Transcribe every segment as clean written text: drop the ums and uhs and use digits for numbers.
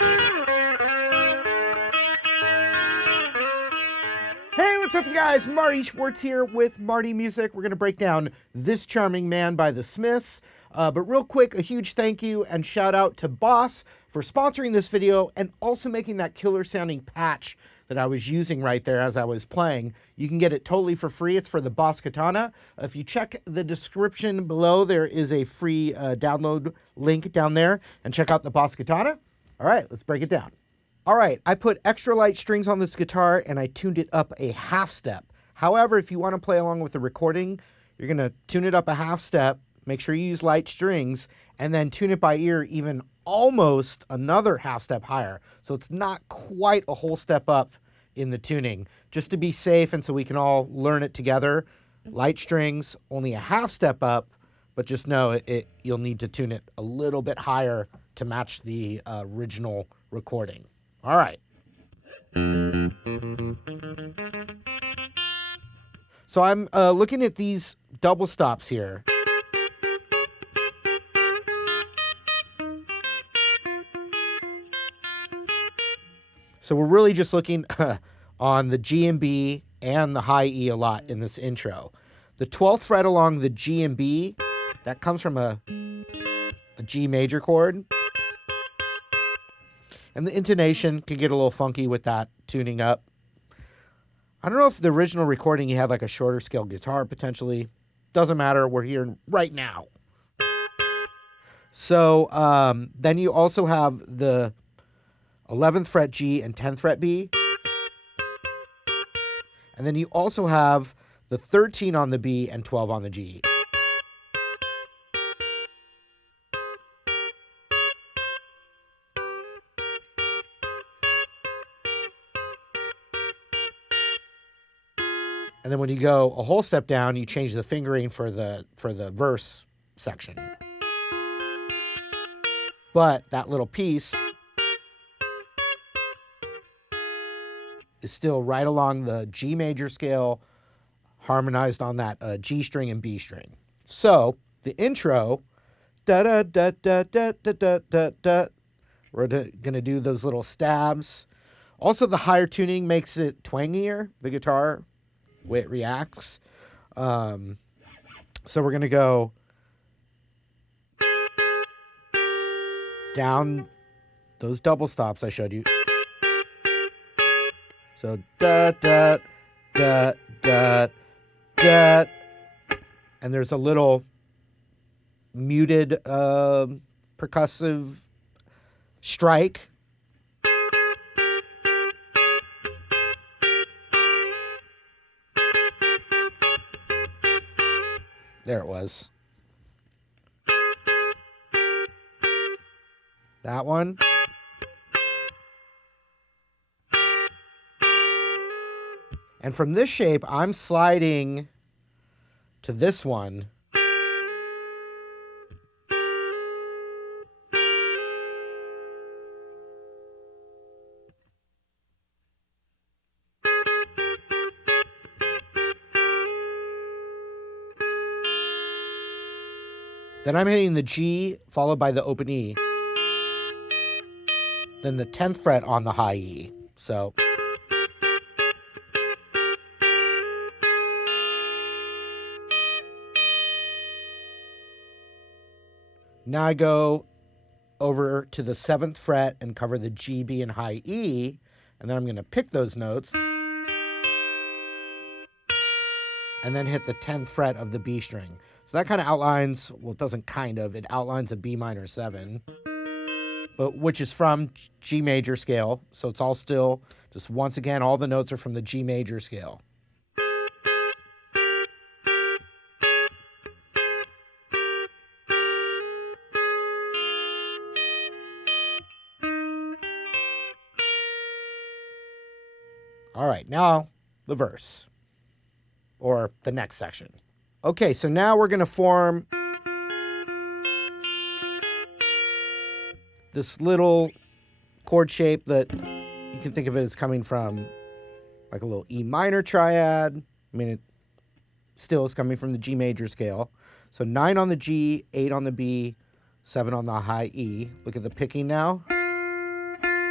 Hey, what's up, you guys? Marty Schwartz here with Marty Music. We're going to break down This Charming Man by the Smiths. But real quick, a huge thank you and shout out to Boss for sponsoring this video and also making that killer sounding patch that I was using right there as I was playing. You can get it totally for free. It's for the Boss Katana. If you check the description below, there is a free download link down there, and check out the Boss Katana. All right, let's break it down. All right, I put extra light strings on this guitar and I tuned it up a half step. However, if you want to play along with the recording, you're going to tune it up a half step, make sure you use light strings, and then tune it by ear even almost another half step higher. So it's not quite a whole step up in the tuning. Just to be safe and so we can all learn it together, light strings, only a half step up, but just know you'll need to tune it a little bit higher to match the original recording. All right. So I'm looking at these double stops here. So we're really just looking on the G and B and the high E a lot in this intro. The 12th fret along the G and B, that comes from a G major chord. And the intonation can get a little funky with that tuning up. I don't know if the original recording you had like a shorter scale guitar potentially. Doesn't matter, we're here right now. So then you also have the 11th fret G and 10th fret B. And then you also have the 13 on the B and 12 on the G. And then when you go a whole step down, you change the fingering for the verse section. But that little piece is still right along the G major scale, harmonized on that G string and B string. So the intro, da da da da da da da da da. We're gonna do those little stabs. Also, the higher tuning makes it twangier, the guitar, the way it reacts. So we're going to go down those double stops I showed you. So da da da da da, and there's a little muted percussive strike. There it was. That one. And from this shape, I'm sliding to this one. Then I'm hitting the G followed by the open E. Then the 10th fret on the high E. So now I go over to the 7th fret and cover the G, B, and high E. And then I'm going to pick those notes. And then hit the 10th fret of the B string. So that kind of outlines, well, it doesn't kind of, it outlines a B minor 7, but which is from G major scale. So it's all still, just once again, all the notes are from the G major scale. All right, now the verse. Or the next section. Okay, so now we're going to form this little chord shape that you can think of it as coming from like a little E minor triad. I mean, it still is coming from the G major scale. So 9 on the G, 8 on the B, 7 on the high E. Look at the picking now.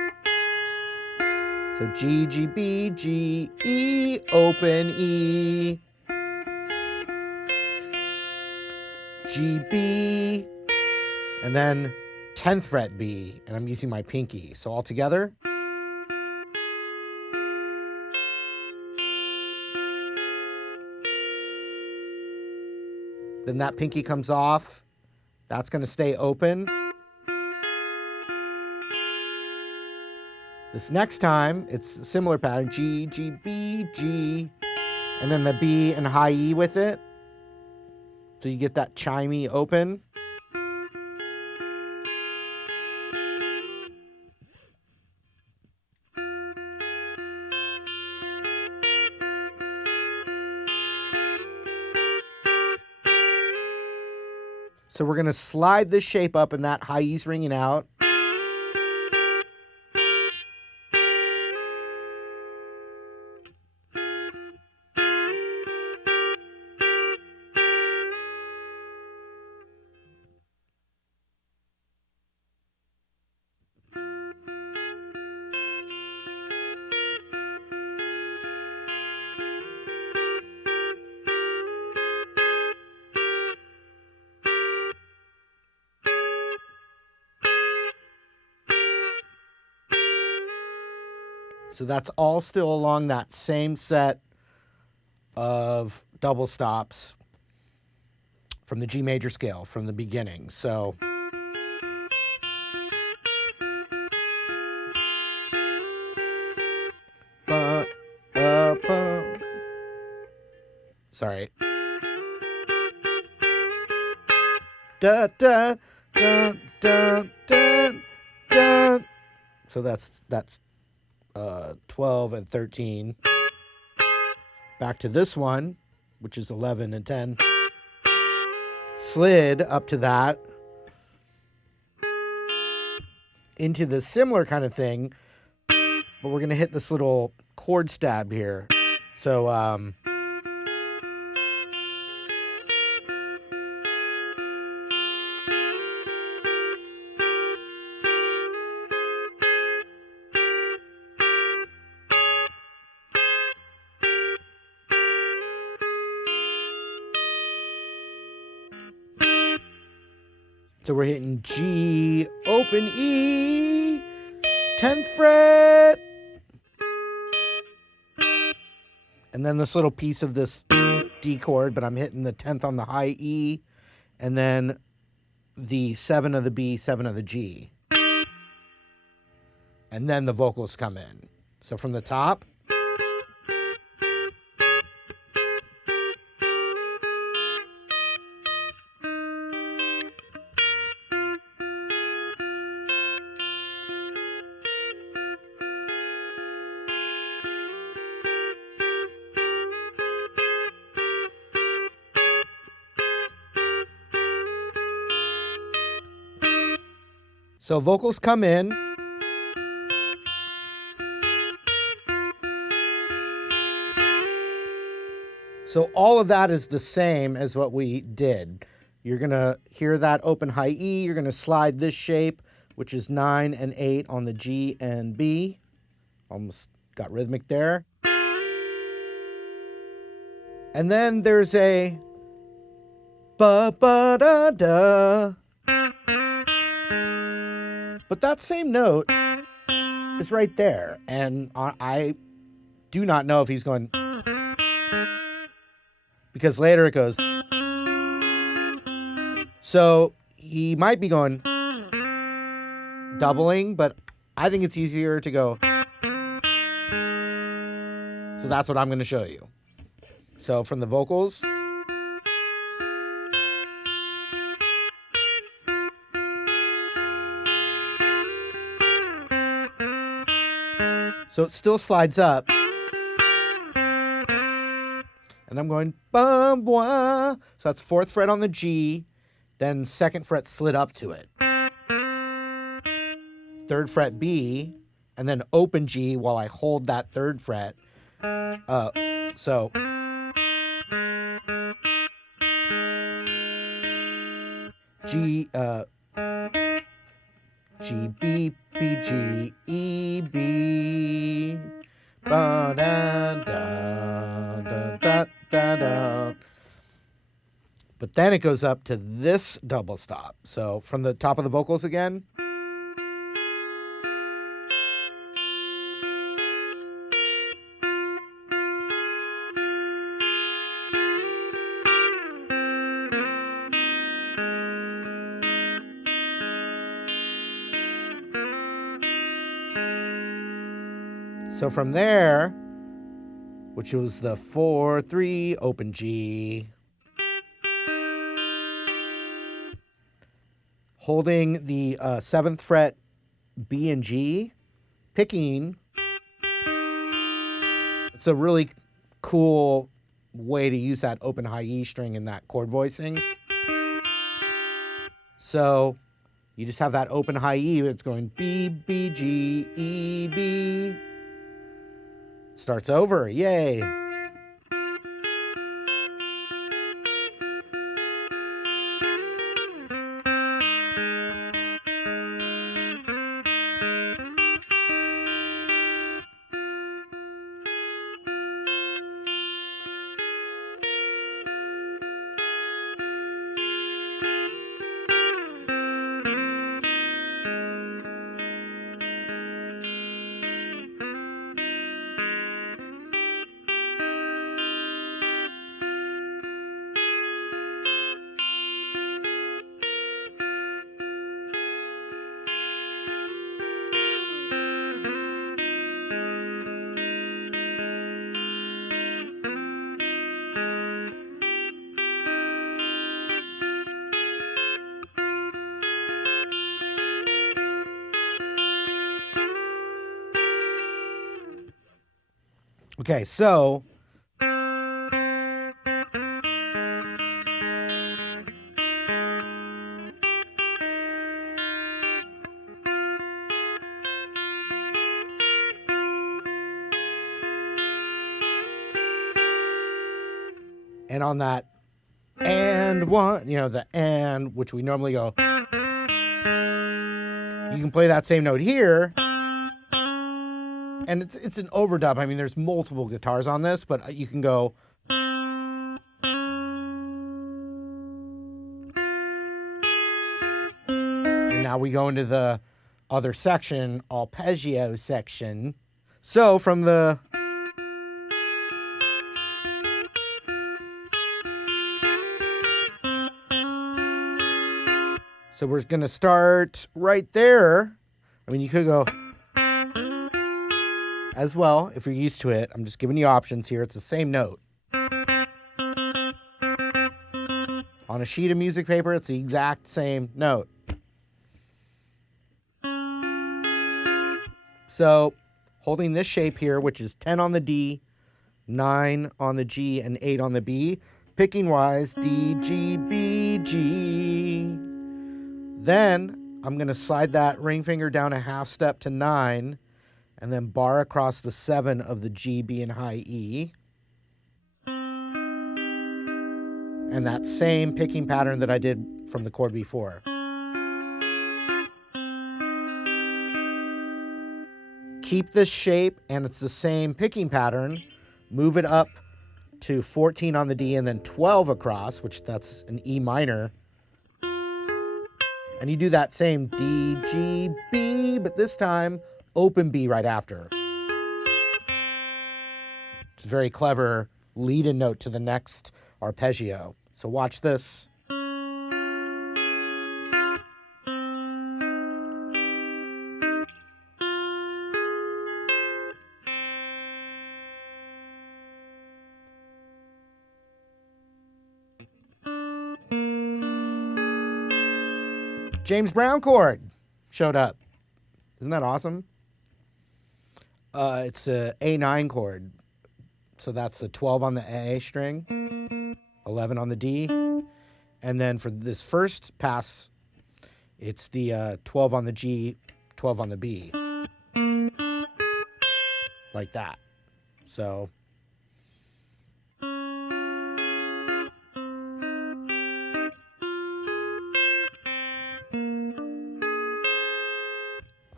So G, G, B, G, E, open E, G, B, and then 10th fret B, and I'm using my pinky. So all together. Then that pinky comes off. That's going to stay open. This next time, it's a similar pattern. G, G, B, G, and then the B and high E with it. So you get that chimey open. So we're going to slide this shape up and that high E's ringing out. So that's all still along that same set of double stops from the G major scale from the beginning. So sorry. Da da da da da da. So that's 12 and 13. Back to this one, which is 11 and 10. Slid up to that. Into the similar kind of thing, but we're going to hit this little chord stab here. So, so we're hitting G, open E, 10th fret, and then this little piece of this D chord, but I'm hitting the 10th on the high E, and then the 7 of the B, 7 of the G. And then the vocals come in. So from the top. So vocals come in. So all of that is the same as what we did. You're going to hear that open high E. You're going to slide this shape, which is 9 and 8 on the G and B. Almost got rhythmic there. And then there's a ba-ba-da-da. But that same note is right there. And I do not know if he's going... Because later it goes... So he might be going... doubling, but I think it's easier to go... So that's what I'm going to show you. So from the vocals... So it still slides up. And I'm going bum bois. So that's 4th fret on the G, then 2nd fret slid up to it. 3rd fret B, and then open G while I hold that 3rd fret. So G, G, B, B, G, E, B. Ba, da, da, da, da, da, da. But then it goes up to this double stop. So from the top of the vocals again. So from there, which was the 4-3 open G, holding the 7th fret B and G, picking. It's a really cool way to use that open high E string in that chord voicing. So you just have that open high E. It's going B, B, G, E, B. Starts over. Yay. Okay, so and on that and one, the and, which we normally go, you can play that same note here. And it's an overdub. I mean, there's multiple guitars on this, but you can go. And now we go into the other section, arpeggio section. So from the So we're going to start right there. I mean, you could go as well if you're used to it. I'm just giving you options here. It's the same note. On a sheet of music paper, it's the exact same note. So holding this shape here, which is 10 on the D, 9 on the G, and 8 on the B, picking wise, D, G, B, G. Then I'm going to slide that ring finger down a half step to 9 and then bar across the 7 of the G, B, and high E. And that same picking pattern that I did from the chord before. Keep this shape, and it's the same picking pattern. Move it up to 14 on the D and then 12 across, which that's an E minor. And you do that same D, G, B, but this time open B right after. It's a very clever lead-in note to the next arpeggio. So watch this. James Brown chord showed up. Isn't that awesome? It's a A9 chord. So that's the 12 on the A string, 11 on the D. And then for this first pass, it's the 12 on the G, 12 on the B. Like that. So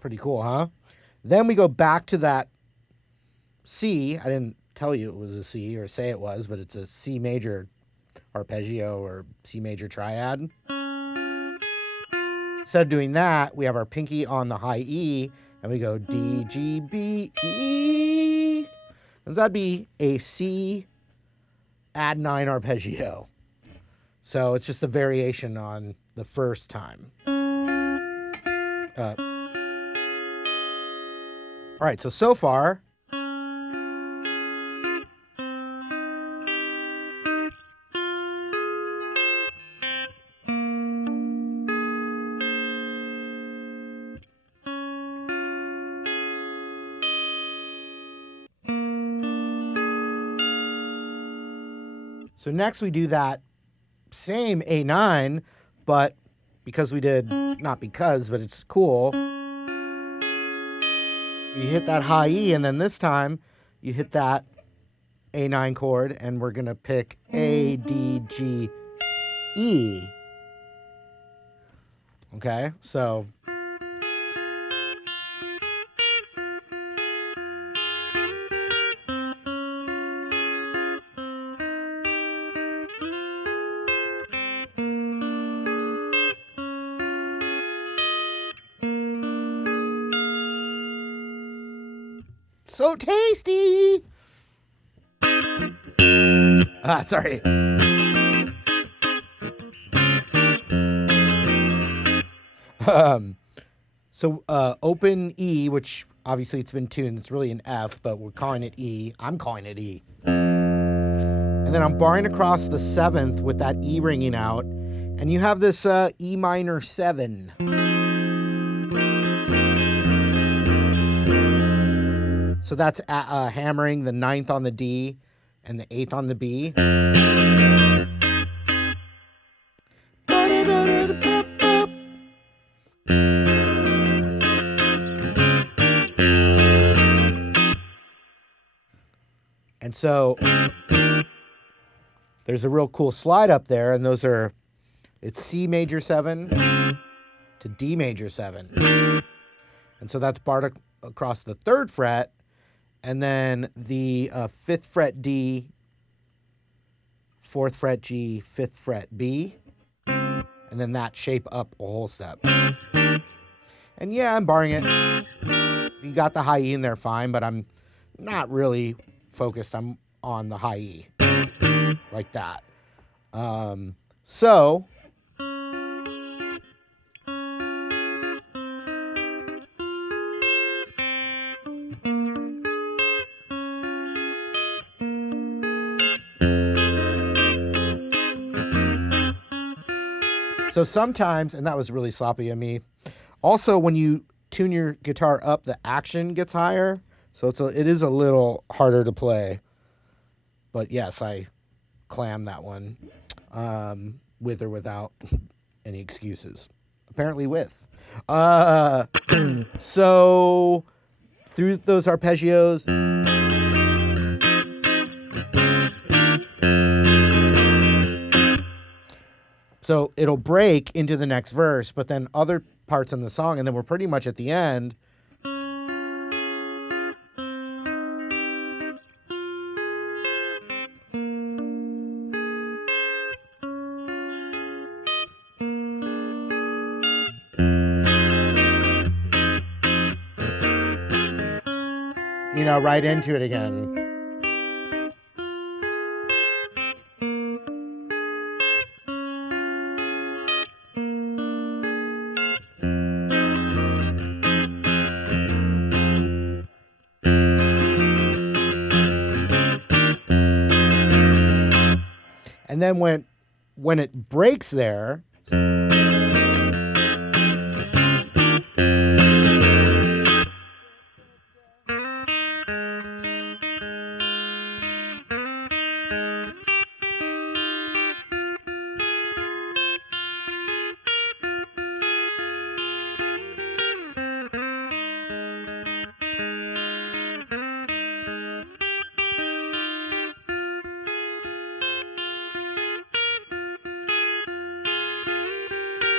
Pretty cool, huh? Then we go back to that C. I didn't tell you it was a C or say it was, but it's a C major arpeggio or C major triad. Instead of doing that, we have our pinky on the high E, and we go D, G, B, E. And that'd be a C add 9 arpeggio. So it's just a variation on the first time. All right, so far. So next we do that same A9, but because we did, not because, but it's cool. You hit that high E, and then this time you hit that A9 chord, and we're going to pick A, D, G, E. Okay, so. So tasty! Sorry. So open E, which obviously it's been tuned. It's really an F, but we're calling it E. I'm calling it E. And then I'm barring across the 7th with that E ringing out. And you have this E minor 7. So that's hammering the 9th on the D and the 8th on the B. And so there's a real cool slide up there, and those are, it's C major 7 to D major 7. And so that's barred across the 3rd fret, and then the 5th fret D, 4th fret G, 5th fret B, and then that shape up a whole step. And yeah, I'm barring it. If you got the high E in there, fine, but I'm not really focused. I'm on the high E, like that. So sometimes, and that was really sloppy of me. Also, when you tune your guitar up, the action gets higher. So it is a little harder to play. But yes, I clammed that one with or without any excuses. Apparently with. So through those arpeggios. So it'll break into the next verse, but then other parts in the song, and then we're pretty much at the end. You know, right into it again. And then when it breaks there,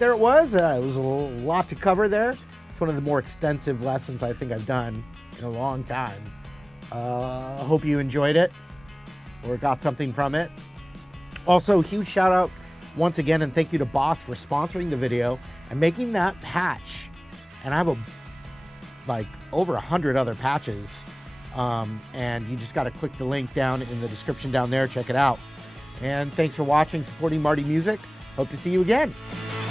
there it was. It was a lot to cover there. It's one of the more extensive lessons I think I've done in a long time. Hope you enjoyed it or got something from it. Also, huge shout out once again and thank you to Boss for sponsoring the video and making that patch. And I have over 100 other patches. And you just got to click the link down in the description down there. Check it out. And thanks for watching, supporting Marty Music. Hope to see you again.